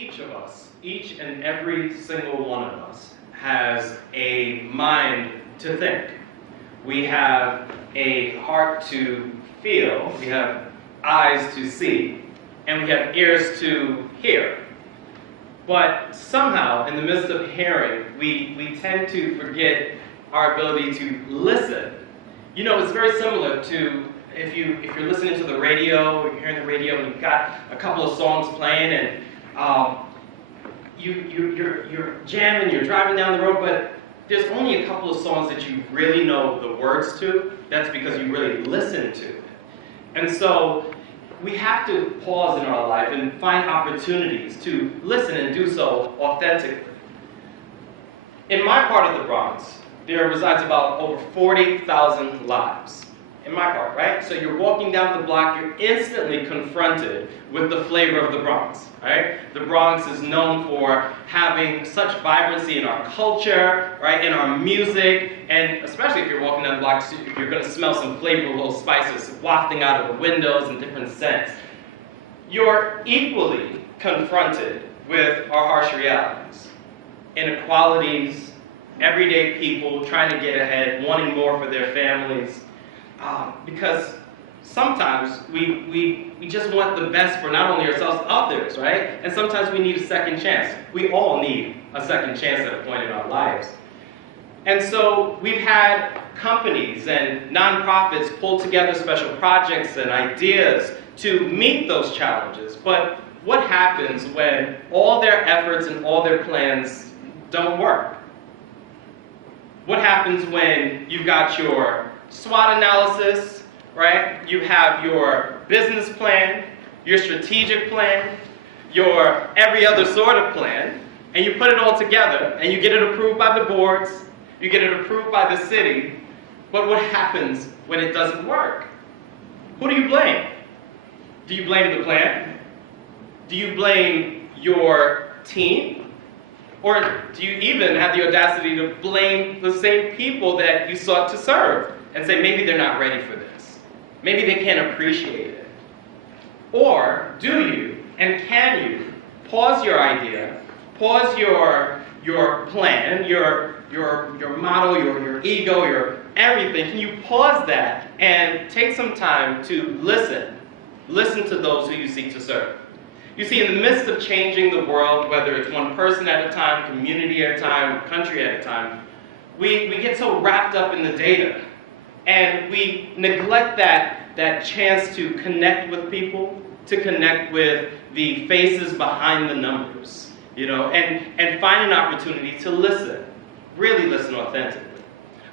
Each of us, each and every single one of us, has a mind to think. We have a heart to feel, we have eyes to see, and we have ears to hear. But somehow, in the midst of hearing, we tend to forget our ability to listen. You know, it's very similar to if you're listening to the radio, or you're hearing the radio, and you've got a couple of songs playing, and you're jamming, you're driving down the road, but there's only a couple of songs that you really know the words to. That's because you really listen to it. And so we have to pause in our life and find opportunities to listen and do so authentically. In my part of the Bronx, there resides about over 40,000 lives. In my part, right? So you're walking down the block, you're instantly confronted with the flavor of the Bronx, right? The Bronx is known for having such vibrancy in our culture, right? In our music, and especially if you're walking down the block, you're going to smell some flavorful spices wafting out of the windows and different scents. You're equally confronted with our harsh realities. Inequalities, everyday people trying to get ahead, wanting more for their families. Because sometimes we just want the best for not only ourselves, others, right? And sometimes we need a second chance. We all need a second chance at a point in our lives. And so we've had companies and nonprofits pull together special projects and ideas to meet those challenges. But what happens when all their efforts and all their plans don't work? What happens when you've got your SWOT analysis, right? You have your business plan, your strategic plan, your every other sort of plan, and you put it all together, and you get it approved by the boards, you get it approved by the city, but what happens when it doesn't work? Who do you blame? Do you blame the plan? Do you blame your team? Or do you even have the audacity to blame the same people that you sought to serve and say maybe they're not ready for this? Maybe they can't appreciate it. Or do you and can you pause your idea, pause your plan, your model, your ego, your everything? Can you pause that and take some time to listen? Listen to those who you seek to serve. You see, in the midst of changing the world, whether it's one person at a time, community at a time, country at a time, we get so wrapped up in the data. And we neglect that chance to connect with people, to connect with the faces behind the numbers, you know, and find an opportunity to listen, really listen authentically.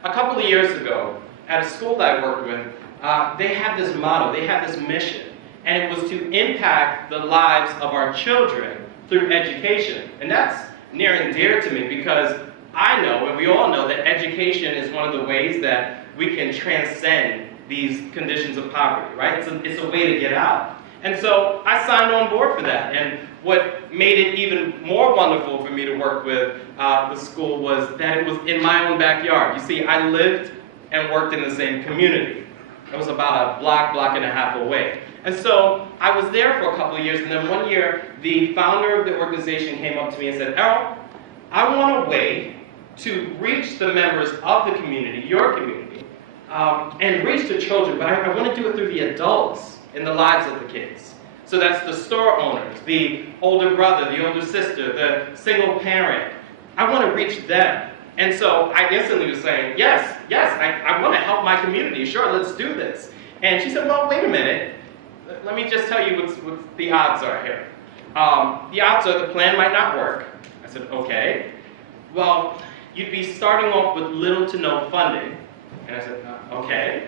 A couple of years ago, at a school that I worked with, they had this motto, they had this mission, and it was to impact the lives of our children through education. And that's near and dear to me because I know, and we all know, that education is one of the ways that we can transcend these conditions of poverty, right? It's a way to get out. And so I signed on board for that. And what made it even more wonderful for me to work with the school was that it was in my own backyard. You see, I lived and worked in the same community. It was about a block and a half away. And so I was there for a couple of years, and then one year, the founder of the organization came up to me and said, Errol, I want a way to reach the members of the community, your community, and reach the children, but I want to do it through the adults in the lives of the kids. So that's the store owners, the older brother, the older sister, the single parent. I want to reach them. And so I instantly was saying, yes, I want to help my community. Sure, let's do this. And she said, well, wait a minute. Let me just tell you what the odds are here. The odds are the plan might not work. I said, okay. Well, you'd be starting off with little to no funding. And I said, okay.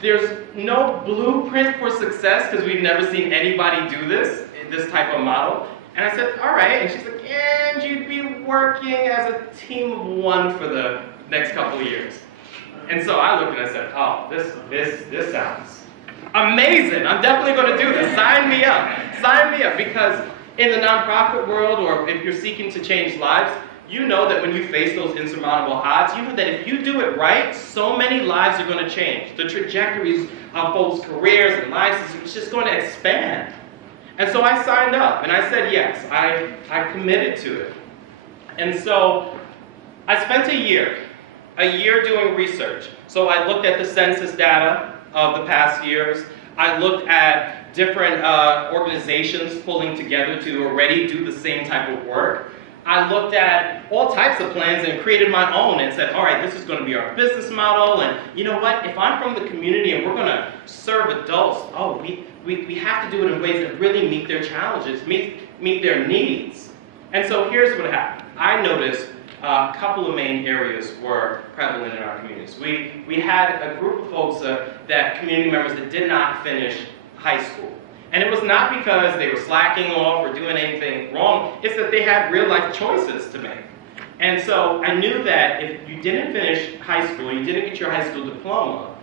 There's no blueprint for success because we've never seen anybody do this type of model. And I said, all right. And she's like, and you'd be working as a team of one for the next couple of years. And so I looked and I said, oh, this sounds amazing. I'm definitely going to do this. Sign me up. Sign me up. Because in the nonprofit world, or if you're seeking to change lives, you know that when you face those insurmountable odds, you know that if you do it right, so many lives are going to change. The trajectories of folks' careers and lives is just going to expand. And so I signed up, and I said yes. I committed to it. And so I spent a year doing research. So I looked at the census data of the past years. I looked at different organizations pulling together to already do the same type of work. I looked at all types of plans and created my own and said, all right, this is going to be our business model. And you know what? If I'm from the community and we're going to serve adults, we have to do it in ways that really meet their challenges, meet their needs. And so here's what happened. I noticed a couple of main areas were prevalent in our communities. We had a group of folks, that community members that did not finish high school. And it was not because they were slacking off or doing anything wrong, it's that they had real life choices to make. And so I knew that if you didn't finish high school, you didn't get your high school diploma,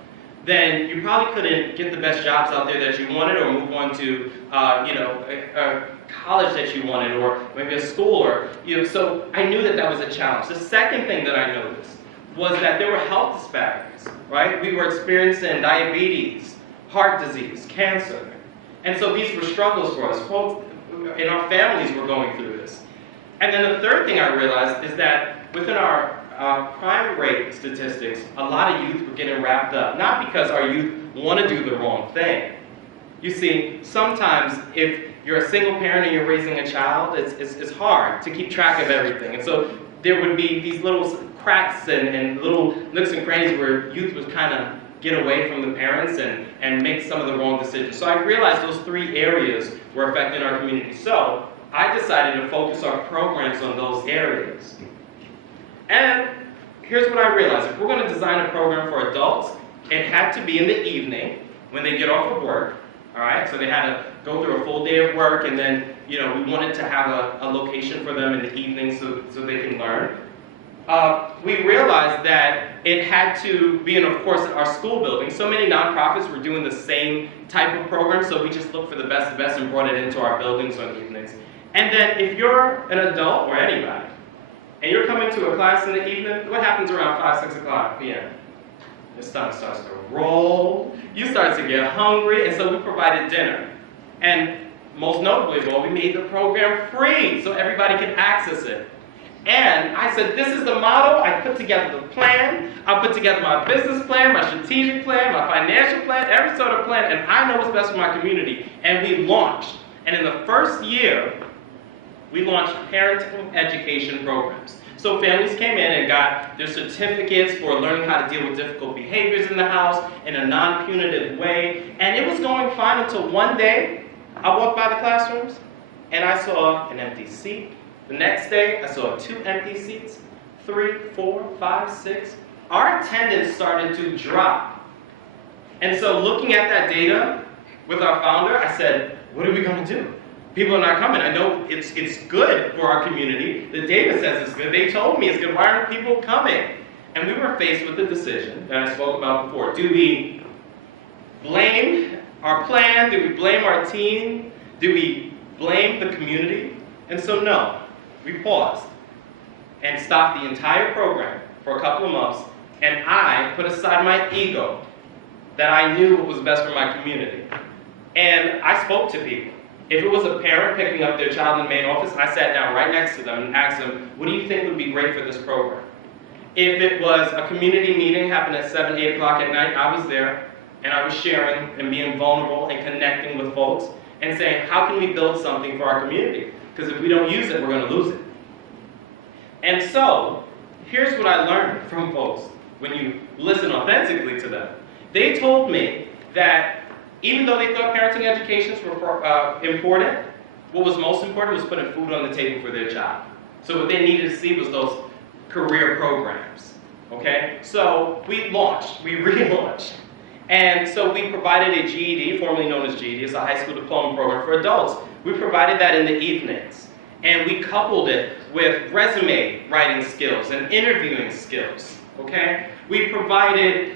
then you probably couldn't get the best jobs out there that you wanted or move on to a college that you wanted or maybe a school or, so I knew that that was a challenge. The second thing that I noticed was that there were health disparities, right? We were experiencing diabetes, heart disease, cancer. And so these were struggles for us. Folks in our families were going through this. And then the third thing I realized is that within our crime rate statistics, a lot of youth were getting wrapped up, not because our youth want to do the wrong thing. You see, sometimes if you're a single parent and you're raising a child, it's hard to keep track of everything. And so there would be these little cracks and little nooks and crannies where youth would kind of get away from the parents and make some of the wrong decisions. So I realized those three areas were affecting our community. So I decided to focus our programs on those areas. And here's what I realized. If we're going to design a program for adults, it had to be in the evening when they get off of work. All right, so they had to go through a full day of work, and then we wanted to have a location for them in the evening so they can learn. We realized that it had to be in, of course, our school building. So many nonprofits were doing the same type of program, so we just looked for the best and brought it into our buildings on evenings. And then if you're an adult or anybody, and you're coming to a class in the evening, what happens around 5, 6 o'clock p.m.? Your stomach starts to roll, you start to get hungry, and so we provided dinner. And most notably of all, we made the program free so everybody could access it. And I said, this is the model. I put together the plan. I put together my business plan, my strategic plan, my financial plan, every sort of plan, and I know what's best for my community. And we launched. And in the first year, we launched parenting education programs. So families came in and got their certificates for learning how to deal with difficult behaviors in the house in a non-punitive way. And it was going fine until one day, I walked by the classrooms and I saw an empty seat. The next day, I saw 2 empty seats, 3, 4, 5, 6. Our attendance started to drop. And so looking at that data with our founder, I said, what are we going to do? People are not coming. I know it's good for our community. The data says it's good. They told me it's good. Why aren't people coming? And we were faced with the decision that I spoke about before. Do we blame our plan? Do we blame our team? Do we blame the community? And so no, we paused and stopped the entire program for a couple of months, and I put aside my ego that I knew what was best for my community. And I spoke to people. If it was a parent picking up their child in the main office, I sat down right next to them and asked them, what do you think would be great for this program? If it was a community meeting happened at 7, 8 o'clock at night, I was there, and I was sharing and being vulnerable and connecting with folks and saying, how can we build something for our community? Because if we don't use it, we're going to lose it. And so, here's what I learned from folks when you listen authentically to them. They told me that even though they thought parenting educations were important, what was most important was putting food on the table for their child. So what they needed to see was those career programs, okay? So we relaunched. And so we provided a GED, formerly known as GED, it's a high school diploma program for adults. We provided that in the evenings. And we coupled it with resume writing skills and interviewing skills, okay? We provided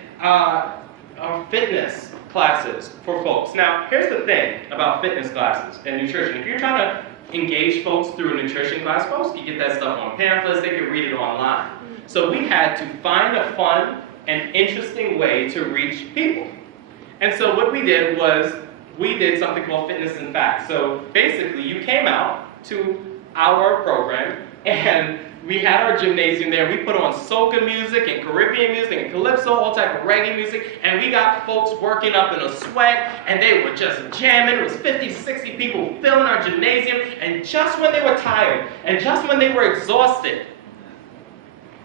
fitness classes for folks. Now, here's the thing about fitness classes and nutrition. If you're trying to engage folks through a nutrition class, folks can get that stuff on pamphlets, they can read it online. So we had to find a fun and interesting way to reach people. And so what we did was we did something called Fitness in Fact. So basically, you came out to our program, and we had our gymnasium there. We put on soca music and Caribbean music and calypso, all type of reggae music, and we got folks working up in a sweat, and they were just jamming. It was 50 to 60 people filling our gymnasium, and just when they were tired, and just when they were exhausted,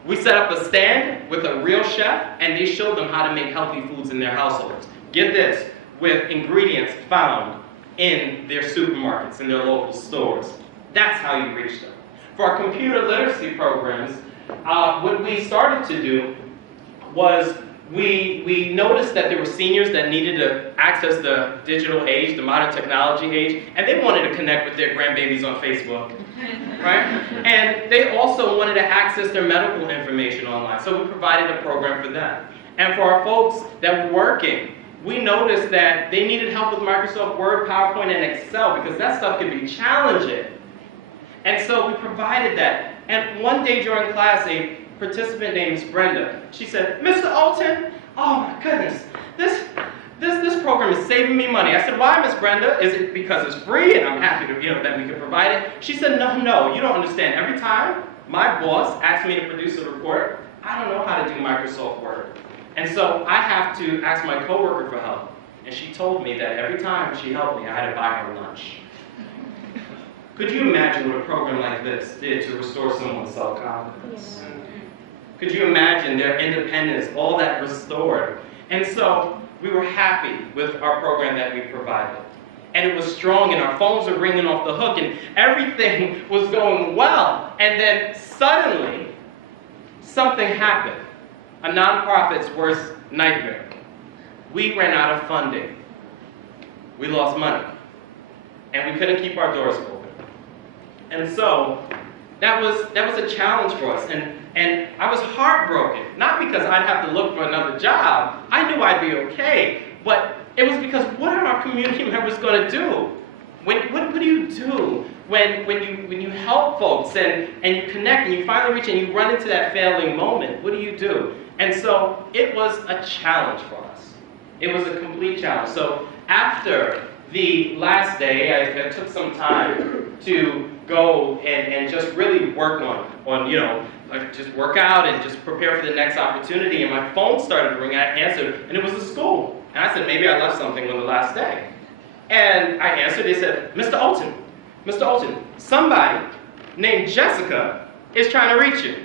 we set up a stand with a real chef, and they showed them how to make healthy foods in their households. Get this, with ingredients found in their supermarkets, in their local stores. That's how you reach them. For our computer literacy programs, what we started to do was we noticed that there were seniors that needed to access the digital age, the modern technology age, and they wanted to connect with their grandbabies on Facebook, right? And they also wanted to access their medical information online, so we provided a program for them. And for our folks that were working, we noticed that they needed help with Microsoft Word, PowerPoint, and Excel, because that stuff can be challenging. And so we provided that. And one day during class, a participant named Miss Brenda, she said, "Mr. Olton, oh my goodness, this program is saving me money." I said, "Why, Miss Brenda? Is it because it's free and I'm happy to, that we can provide it?" She said, No, you don't understand. Every time my boss asks me to produce a report, I don't know how to do Microsoft Word. And so I have to ask my coworker for help. And she told me that every time she helped me, I had to buy her lunch. Could you imagine what a program like this did to restore someone's self-confidence? Could you imagine their independence, all that restored? And so we were happy with our program that we provided. And it was strong, and our phones were ringing off the hook, and everything was going well. And then suddenly, something happened. A nonprofit's worst nightmare. We ran out of funding. We lost money. And we couldn't keep our doors open. And so that was a challenge for us. And I was heartbroken. Not because I'd have to look for another job. I knew I'd be okay. But it was because what are our community members going to do? What do you do when you help folks and you connect and you finally reach and you run into that failing moment? What do you do? And so it was a challenge for us. It was a complete challenge. So after the last day, I took some time to go and just really work on like just work out and just prepare for the next opportunity. And my phone started to ring. I answered, and it was the school. And I said, maybe I left something on the last day. And I answered. They said, Mr. Olton, somebody named Jessica is trying to reach you.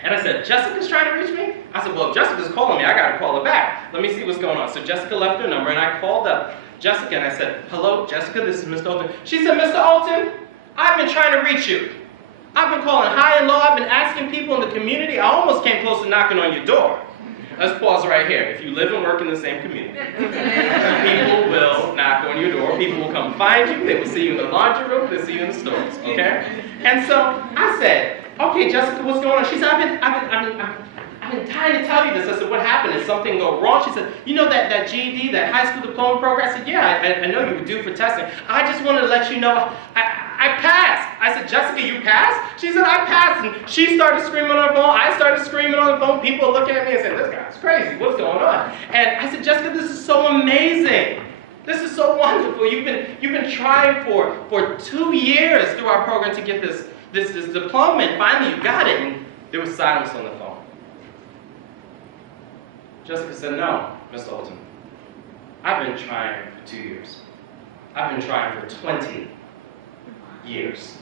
And I said, Jessica's trying to reach me? I said, well, if Jessica's calling me, I got to call her back. Let me see what's going on. So Jessica left her number, and I called up Jessica, and I said, hello, Jessica, this is Mr. Olton. She said, Mr. Olton, I've been trying to reach you. I've been calling high and low. I've been asking people in the community. I almost came close to knocking on your door. Let's pause right here. If you live and work in the same community, people will knock on your door. People will come find you. They will see you in the laundry room. They'll see you in the stores, okay? And so I said, okay, Jessica, what's going on? She said, I've been dying to tell you this. I said, what happened? Did something go wrong? She said, you know that GED, that high school diploma program? I said, yeah, I know you were due for testing. I just wanted to let you know I passed. I said, Jessica, you passed? She said, I passed. And she started screaming on her phone. I started screaming on the phone. People looking at me and saying, this guy's crazy. What's going on? And I said, Jessica, this is so amazing. This is so wonderful. You've been trying for 2 years through our program to get this diploma, and finally you got it. And there was silence on the phone. Jessica said, no, Mr. Olton. I've been trying for 2 years. I've been trying for 20 years.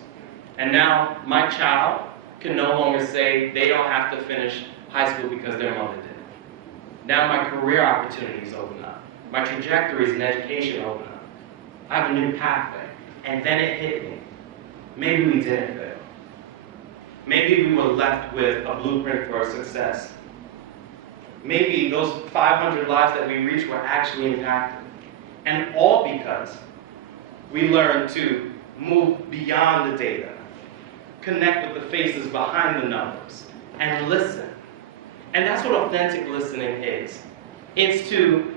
And now my child can no longer say they don't have to finish high school because their mother did. Now my career opportunities open up. My trajectories in education open up. I have a new pathway. And then it hit me. Maybe we didn't fail. Maybe we were left with a blueprint for our success. Maybe those 500 lives that we reached were actually impacted. And all because we learned to move beyond the data, connect with the faces behind the numbers, and listen. And that's what authentic listening is. It's to,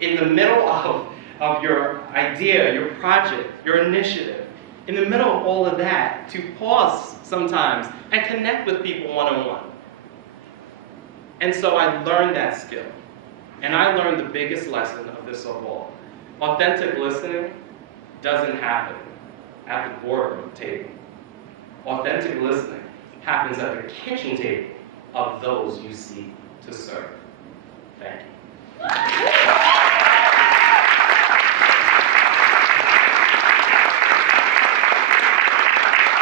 in the middle of your idea, your project, your initiative, in the middle of all of that, to pause sometimes and connect with people one-on-one. And so I learned that skill. And I learned the biggest lesson of this of all, Authentic listening doesn't happen at the boardroom table. Authentic listening happens at the kitchen table of those you seek to serve. Thank you.